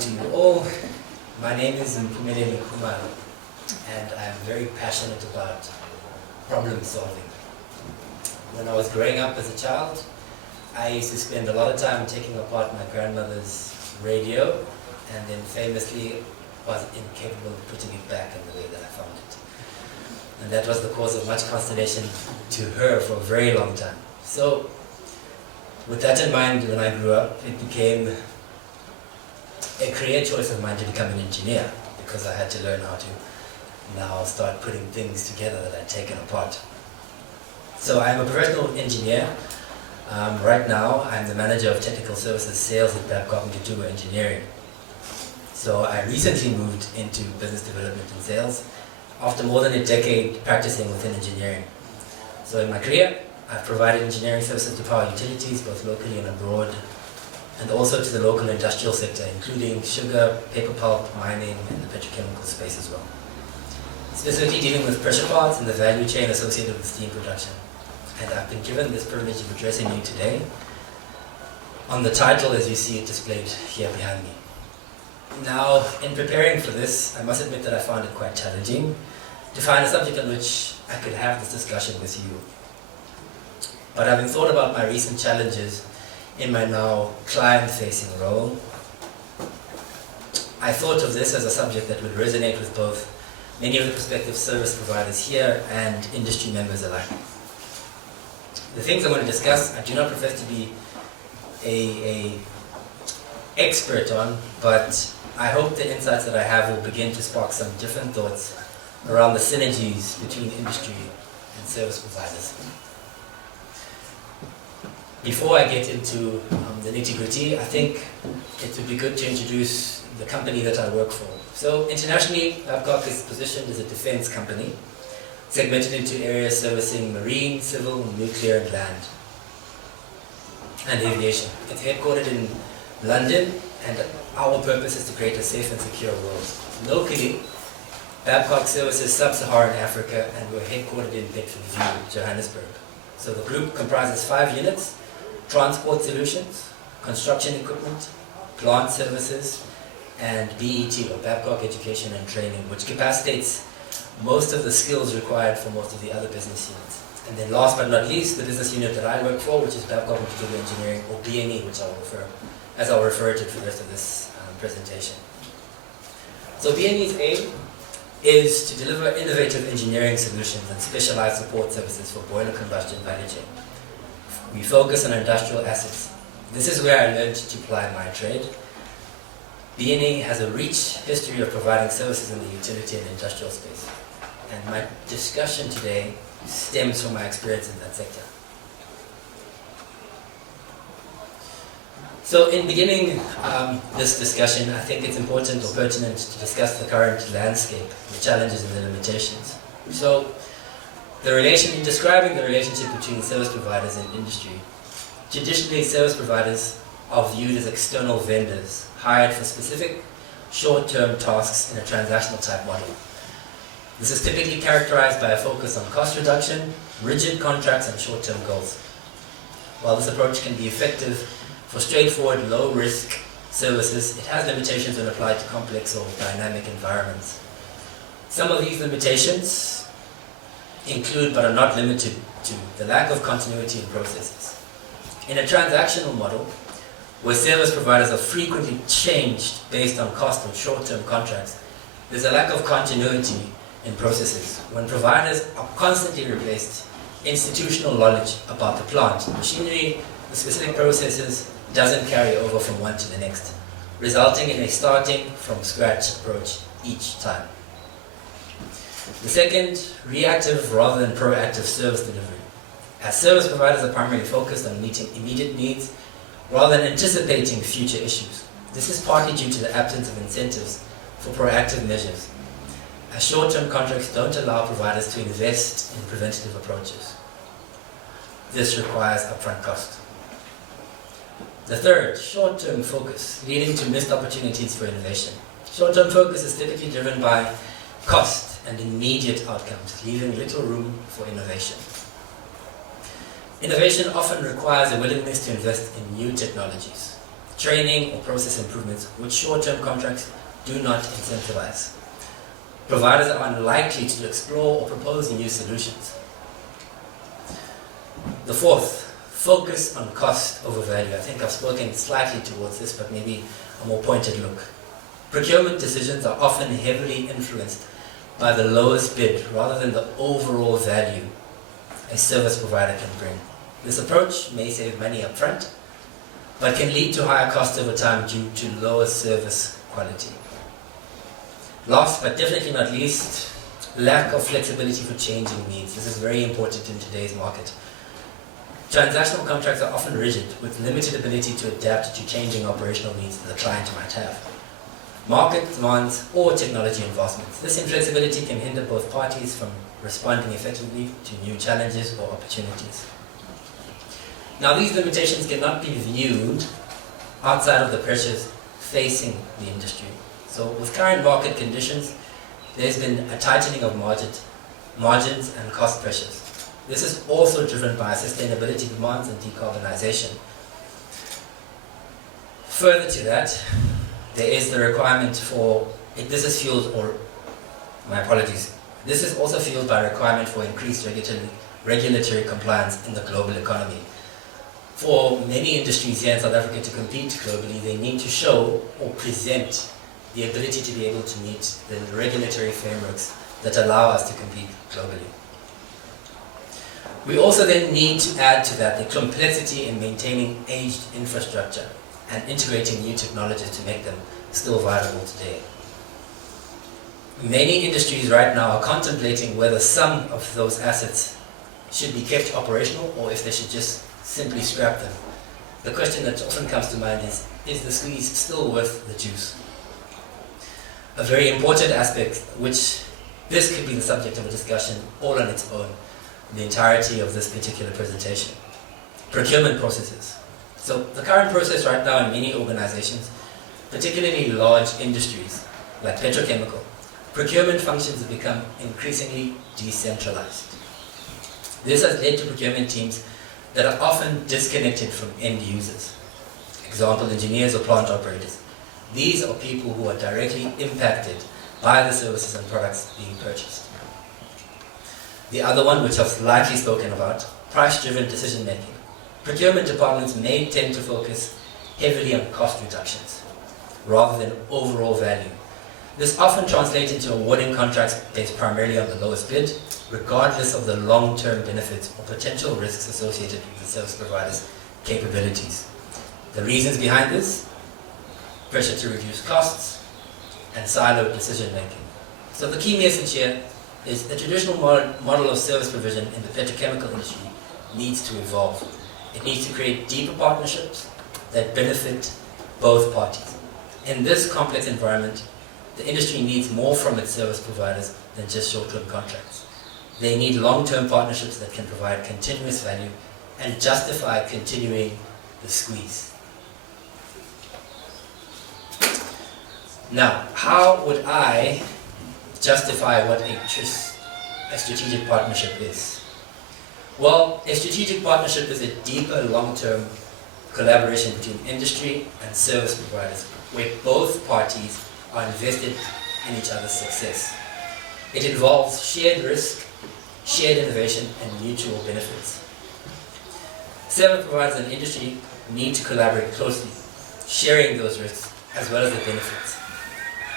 to you all. My name is Mpumele Kumalo, and I'm very passionate about problem solving. When I was growing up as a child, I used to spend a lot of time taking apart my grandmother's radio, and then famously was incapable of putting it back in the way that I found it. And that was the cause of much consternation to her for a very long time. So, with that in mind, when I grew up, it became a career choice of mine to become an engineer, because I had to learn how to now start putting things together that I'd taken apart. So I'm a professional engineer. Right now, I'm the manager of technical services sales at Babcock Engineering. So I recently moved into business development and sales after more than a decade practicing within engineering. So in my career, I've provided engineering services to power utilities, both locally and abroad, and also to the local industrial sector, including sugar, paper pulp, mining, and the petrochemical space as well. Specifically dealing with pressure parts and the value chain associated with steam production. And I've been given this privilege of addressing you today on the title as you see it displayed here behind me. Now, in preparing for this, I must admit that I found it quite challenging to find a subject on which I could have this discussion with you. But having thought about my recent challenges in my now client-facing role, I thought of this as a subject that would resonate with both many of the prospective service providers here and industry members alike. The things I'm going to discuss, I do not profess to be an expert on, but I hope the insights that I have will begin to spark some different thoughts around the synergies between industry and service providers. Before I get into the nitty-gritty, I think it would be good to introduce the company that I work for. So internationally, Babcock is positioned as a defense company, segmented into areas servicing marine, civil, nuclear, and land, and aviation. It's headquartered in London, and our purpose is to create a safe and secure world. Locally, Babcock services sub-Saharan Africa, and we're headquartered in Petrochemical, Johannesburg. So the group comprises 5 units: transport solutions, construction equipment, plant services, and BET, or Babcock Education and Training, which capacitates most of the skills required for most of the other business units. And then last but not least, the business unit that I work for, which is Babcock Engineering, or B&E, which I'll refer to for the rest of this presentation. So B&E's aim is to deliver innovative engineering solutions and specialized support services for boiler combustion value chain. We focus on industrial assets. This is where I learned to ply my trade. B&E has a rich history of providing services in the utility and industrial space. And my discussion today stems from my experience in that sector. So in beginning this discussion, I think it's important or pertinent to discuss the current landscape, the challenges and the limitations. So in describing the relationship between service providers and industry, traditionally service providers are viewed as external vendors, hired for specific short-term tasks in a transactional type model. This is typically characterized by a focus on cost reduction, rigid contracts, and short-term goals. While this approach can be effective for straightforward, low-risk services, it has limitations when applied to complex or dynamic environments. Some of these limitations include, but are not limited to, the lack of continuity in processes. In a transactional model, where service providers are frequently changed based on cost and short-term contracts, there's a lack of continuity in processes. When providers are constantly replaced, institutional knowledge about the plant, the machinery, the specific processes doesn't carry over from one to the next, resulting in a starting from scratch approach each time. The second, reactive rather than proactive service delivery. As service providers are primarily focused on meeting immediate needs rather than anticipating future issues. This is partly due to the absence of incentives for proactive measures, as short-term contracts don't allow providers to invest in preventative approaches. This requires upfront cost. The third, short-term focus, leading to missed opportunities for innovation. Short-term focus is typically driven by cost and immediate outcomes, leaving little room for innovation. Innovation often requires a willingness to invest in new technologies, training or process improvements, which short-term contracts do not incentivize. Providers are unlikely to explore or propose new solutions. The fourth, focus on cost over value. I think I've spoken slightly towards this, but maybe a more pointed look. Procurement decisions are often heavily influenced by the lowest bid rather than the overall value a service provider can bring. This approach may save money up front, but can lead to higher costs over time due to lower service quality. Last but definitely not least, lack of flexibility for changing needs. This is very important in today's market. Transactional contracts are often rigid, with limited ability to adapt to changing operational needs that the client might have. Market demands or technology advancements. This inflexibility can hinder both parties from responding effectively to new challenges or opportunities. Now, these limitations cannot be viewed outside of the pressures facing the industry. So with current market conditions, there's been a tightening of margins and cost pressures. This is also driven by sustainability demands and decarbonization. Further to that, there is the requirement for, this is also fueled by requirement for increased regulatory compliance in the global economy. For many industries here in South Africa to compete globally, they need to show or present the ability to be able to meet the regulatory frameworks that allow us to compete globally. We also then need to add to that the complexity in maintaining aged infrastructure and integrating new technologies to make them still viable today. Many industries right now are contemplating whether some of those assets should be kept operational or if they should just simply scrap them. The question that often comes to mind is the squeeze still worth the juice? A very important aspect, which this could be the subject of a discussion all on its own, the entirety of this particular presentation. Procurement processes. So the current process right now in many organizations, particularly large industries like petrochemical, procurement functions have become increasingly decentralized. This has led to procurement teams that are often disconnected from end users. Example, engineers or plant operators. These are people who are directly impacted by the services and products being purchased. The other one, which I've slightly spoken about, price-driven decision making. Procurement departments may tend to focus heavily on cost reductions rather than overall value. This often translates into awarding contracts based primarily on the lowest bid, regardless of the long-term benefits or potential risks associated with the service provider's capabilities. The reasons behind this: pressure to reduce costs and siloed decision making. So the key message here is the traditional model of service provision in the petrochemical industry needs to evolve. It needs to create deeper partnerships that benefit both parties. In this complex environment, the industry needs more from its service providers than just short-term contracts. They need long-term partnerships that can provide continuous value and justify continuing the squeeze. Now, how would I justify what a strategic partnership is? Well, a strategic partnership is a deeper long-term collaboration between industry and service providers where both parties are invested in each other's success. It involves shared risk, shared innovation, and mutual benefits. Service providers and industry need to collaborate closely, sharing those risks as well as the benefits.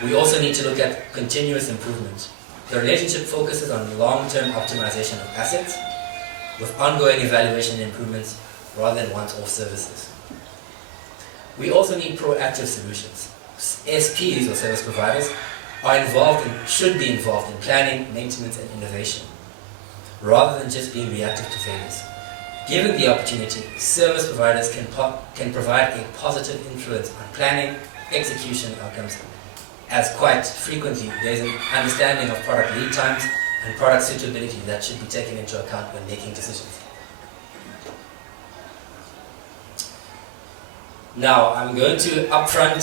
We also need to look at continuous improvement. The relationship focuses on long-term optimization of assets with ongoing evaluation and improvements rather than once-off services. We also need proactive solutions. SPs, or service providers, are involved and should be involved in planning, maintenance, and innovation, rather than just being reactive to failures. Given the opportunity, service providers can provide a positive influence on planning, execution outcomes, as quite frequently there's an understanding of product lead times and product suitability that should be taken into account when making decisions. Now, I'm going to upfront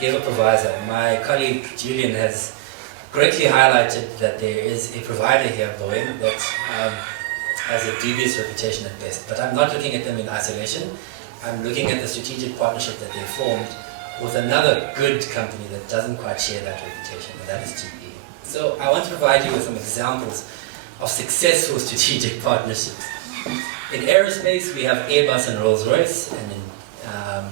give a proviso. My colleague Julian has greatly highlighted that there is a provider here, Boeing, that has a dubious reputation at best. But I'm not looking at them in isolation. I'm looking at the strategic partnership that they formed with another good company that doesn't quite share that reputation, and that is GE. So I want to provide you with some examples of successful strategic partnerships. In aerospace, we have Airbus and Rolls-Royce, and in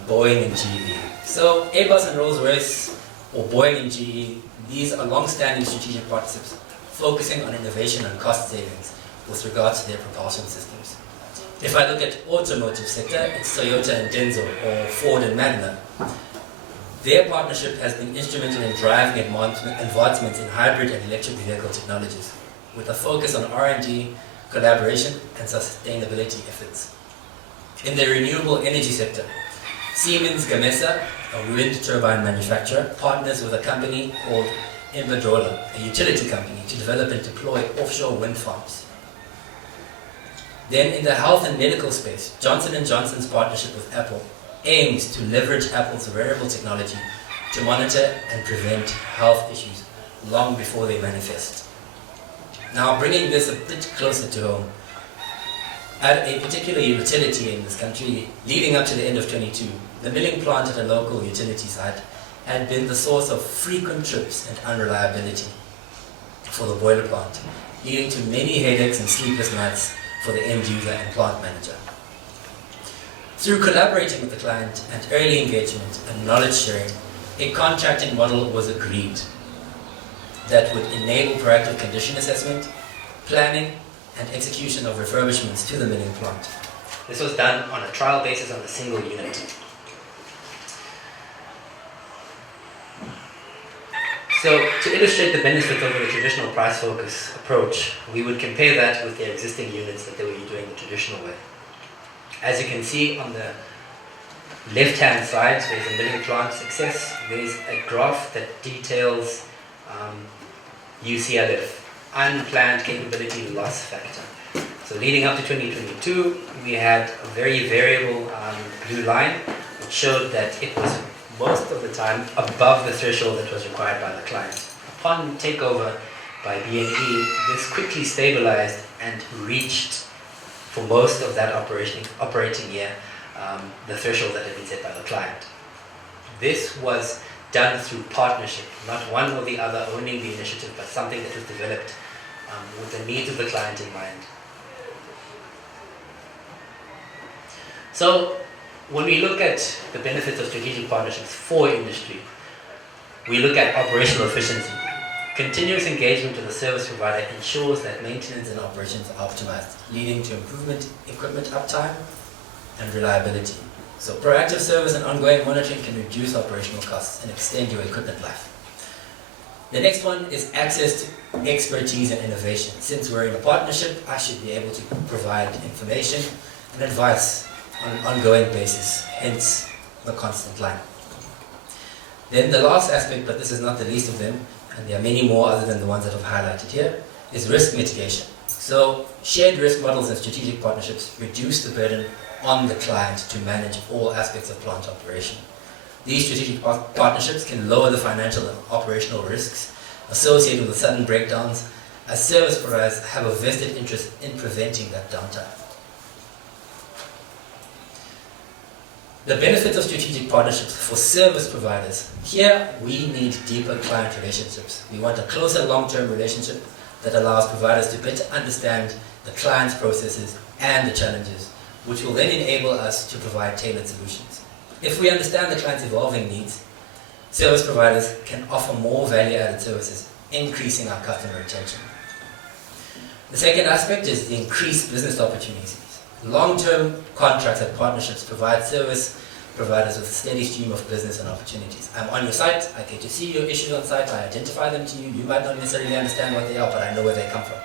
Boeing and GE. So Airbus and Rolls-Royce, or Boeing and GE, these are long-standing strategic partnerships focusing on innovation and cost savings with regards to their propulsion systems. If I look at automotive sector, it's Toyota and Denso, or Ford and Magna. Their partnership has been instrumental in driving advancements in hybrid and electric vehicle technologies, with a focus on R&D, collaboration, and sustainability efforts. In the renewable energy sector, Siemens Gamesa, a wind turbine manufacturer, partners with a company called Iberdrola, a utility company, to develop and deploy offshore wind farms. Then in the health and medical space, Johnson & Johnson's partnership with Apple aims to leverage Apple's wearable technology to monitor and prevent health issues long before they manifest. Now, bringing this a bit closer to home, at a particular utility in this country, leading up to the end of 22, the milling plant at a local utility site had been the source of frequent trips and unreliability for the boiler plant, leading to many headaches and sleepless nights for the end user and plant manager. Through collaborating with the client and early engagement and knowledge sharing, a contracting model was agreed that would enable proactive condition assessment, planning, and execution of refurbishments to the milling plant. This was done on a trial basis on a single unit. So, to illustrate the benefit of a traditional price focus approach, we would compare that with their existing units that they were doing the traditional way. As you can see on the left-hand side, there's a milling plant success. There's a graph that details UCLF, unplanned capability loss factor. So leading up to 2022, we had a very variable blue line, which showed that it was most of the time above the threshold that was required by the client. Upon takeover by B&E, this quickly stabilized and reached, for most of that operating year, the threshold that had been set by the client. This was done through partnership, not one or the other owning the initiative, but something that was developed with the needs of the client in mind. So, when we look at the benefits of strategic partnerships for industry, we look at operational efficiency. Continuous engagement with the service provider ensures that maintenance and operations are optimized, leading to improvement in equipment uptime and reliability. So proactive service and ongoing monitoring can reduce operational costs and extend your equipment life. The next one is access to expertise and innovation. Since we're in a partnership, I should be able to provide information and advice on an ongoing basis, hence the constant line. Then the last aspect, but this is not the least of them, and there are many more other than the ones that I've highlighted here, is risk mitigation. So shared risk models and strategic partnerships reduce the burden on the client to manage all aspects of plant operation. These strategic partnerships can lower the financial and operational risks associated with sudden breakdowns, as service providers have a vested interest in preventing that downtime. The benefits of strategic partnerships for service providers. Here, we need deeper client relationships. We want a closer long-term relationship that allows providers to better understand the client's processes and the challenges, which will then enable us to provide tailored solutions. If we understand the client's evolving needs, service providers can offer more value-added services, increasing our customer retention. The second aspect is the increased business opportunities. Long-term contracts and partnerships provide service providers with a steady stream of business and opportunities. I'm on your site, I get to see your issues on site, I identify them to you. You might not necessarily understand what they are, but I know where they come from.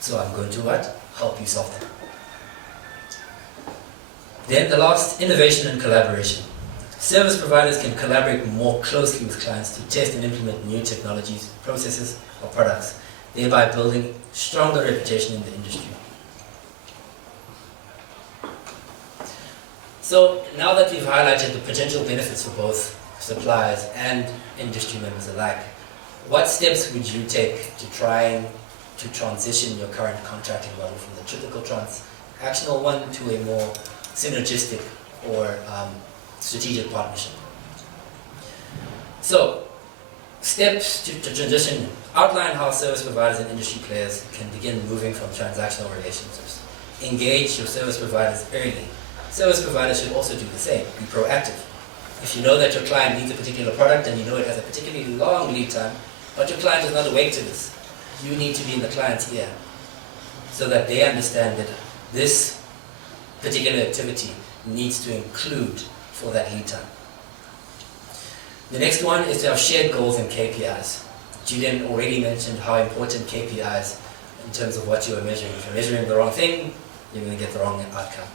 So I'm going to what? Help you solve them. Then the last, innovation and collaboration. Service providers can collaborate more closely with clients to test and implement new technologies, processes, or products, thereby building stronger reputation in the industry. So now that we've highlighted the potential benefits for both suppliers and industry members alike, what steps would you take to try to transition your current contracting model from the typical transactional one to a more synergistic or strategic partnership. So, steps to transition: outline how service providers and industry players can begin moving from transactional relationships. Engage your service providers early. Service providers should also do the same. Be proactive. If you know that your client needs a particular product and you know it has a particularly long lead time, but your client is not awake to this, you need to be in the client's ear so that they understand that this particular activity needs to include for that lead time. The next one is to have shared goals and KPIs. Julian already mentioned how important KPIs in terms of what you are measuring. If you're measuring the wrong thing, you're going to get the wrong outcome.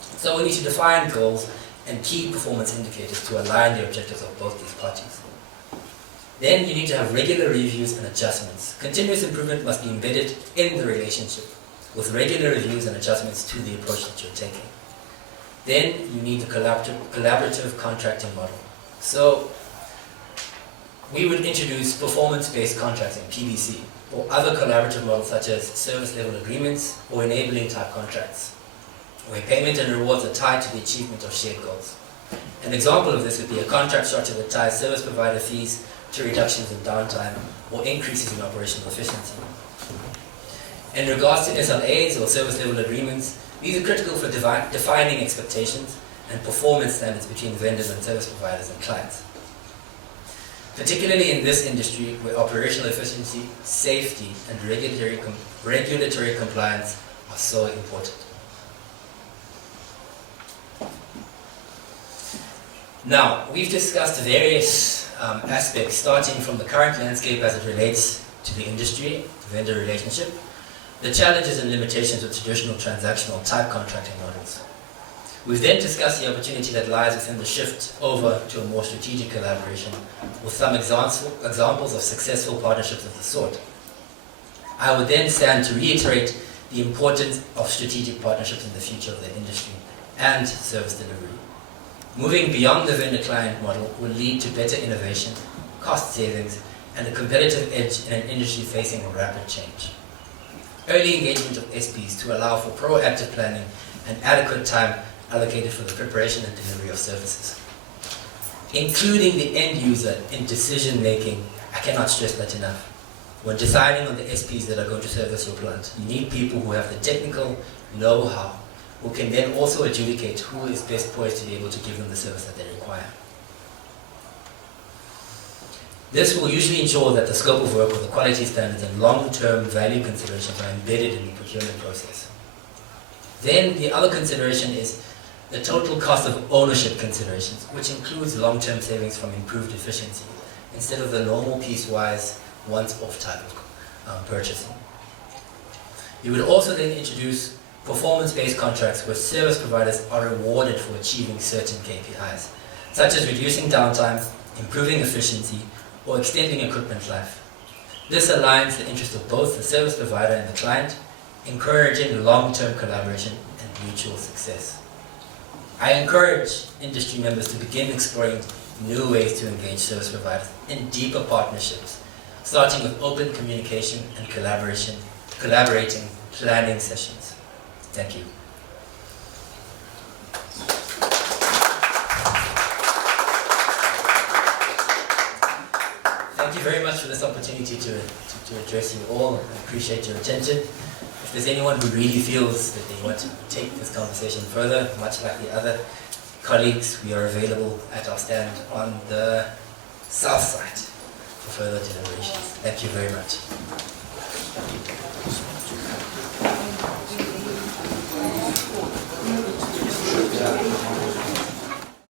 So we need to define goals and key performance indicators to align the objectives of both these parties. Then you need to have regular reviews and adjustments. Continuous improvement must be embedded in the relationship with regular reviews and adjustments to the approach that you're taking. Then you need a collaborative contracting model. So we would introduce performance-based contracting, PBC, or other collaborative models such as service level agreements or enabling type contracts, where payment and rewards are tied to the achievement of shared goals. An example of this would be a contract structure that ties service provider fees to reductions in downtime or increases in operational efficiency. In regards to SLAs or service level agreements, these are critical for defining expectations and performance standards between vendors and service providers and clients. Particularly in this industry where operational efficiency, safety, and regulatory compliance are so important. Now, we've discussed various aspects, starting from the current landscape as it relates to the industry, vendor relationship, the challenges and limitations of traditional transactional type contracting models. We've then discussed the opportunity that lies within the shift over to a more strategic collaboration, with some examples of successful partnerships of the sort. I would then stand to reiterate the importance of strategic partnerships in the future of the industry and service delivery. Moving beyond the vendor-client model will lead to better innovation, cost savings, and a competitive edge in an industry facing rapid change. Early engagement of SPs to allow for proactive planning and adequate time allocated for the preparation and delivery of services. Including the end user in decision making, I cannot stress that enough. When deciding on the SPs that are going to service your plant, you need people who have the technical know-how, who can then also adjudicate who is best poised to be able to give them the service that they require. This will usually ensure that the scope of work or the quality standards and long-term value considerations are embedded in the procurement process. Then the other consideration is the total cost of ownership considerations, which includes long-term savings from improved efficiency, instead of the normal piecewise, once-off type of purchasing. You would also then introduce performance-based contracts where service providers are rewarded for achieving certain KPIs, such as reducing downtime, improving efficiency, or extending equipment life. This aligns the interest of both the service provider and the client, encouraging long-term collaboration and mutual success. I encourage industry members to begin exploring new ways to engage service providers in deeper partnerships, starting with open communication and collaborating planning sessions. Thank you. Thank you very much for this opportunity to address you all. I appreciate your attention. If there's anyone who really feels that they want to take this conversation further, much like the other colleagues, we are available at our stand on the south side for further deliberations. Thank you very much.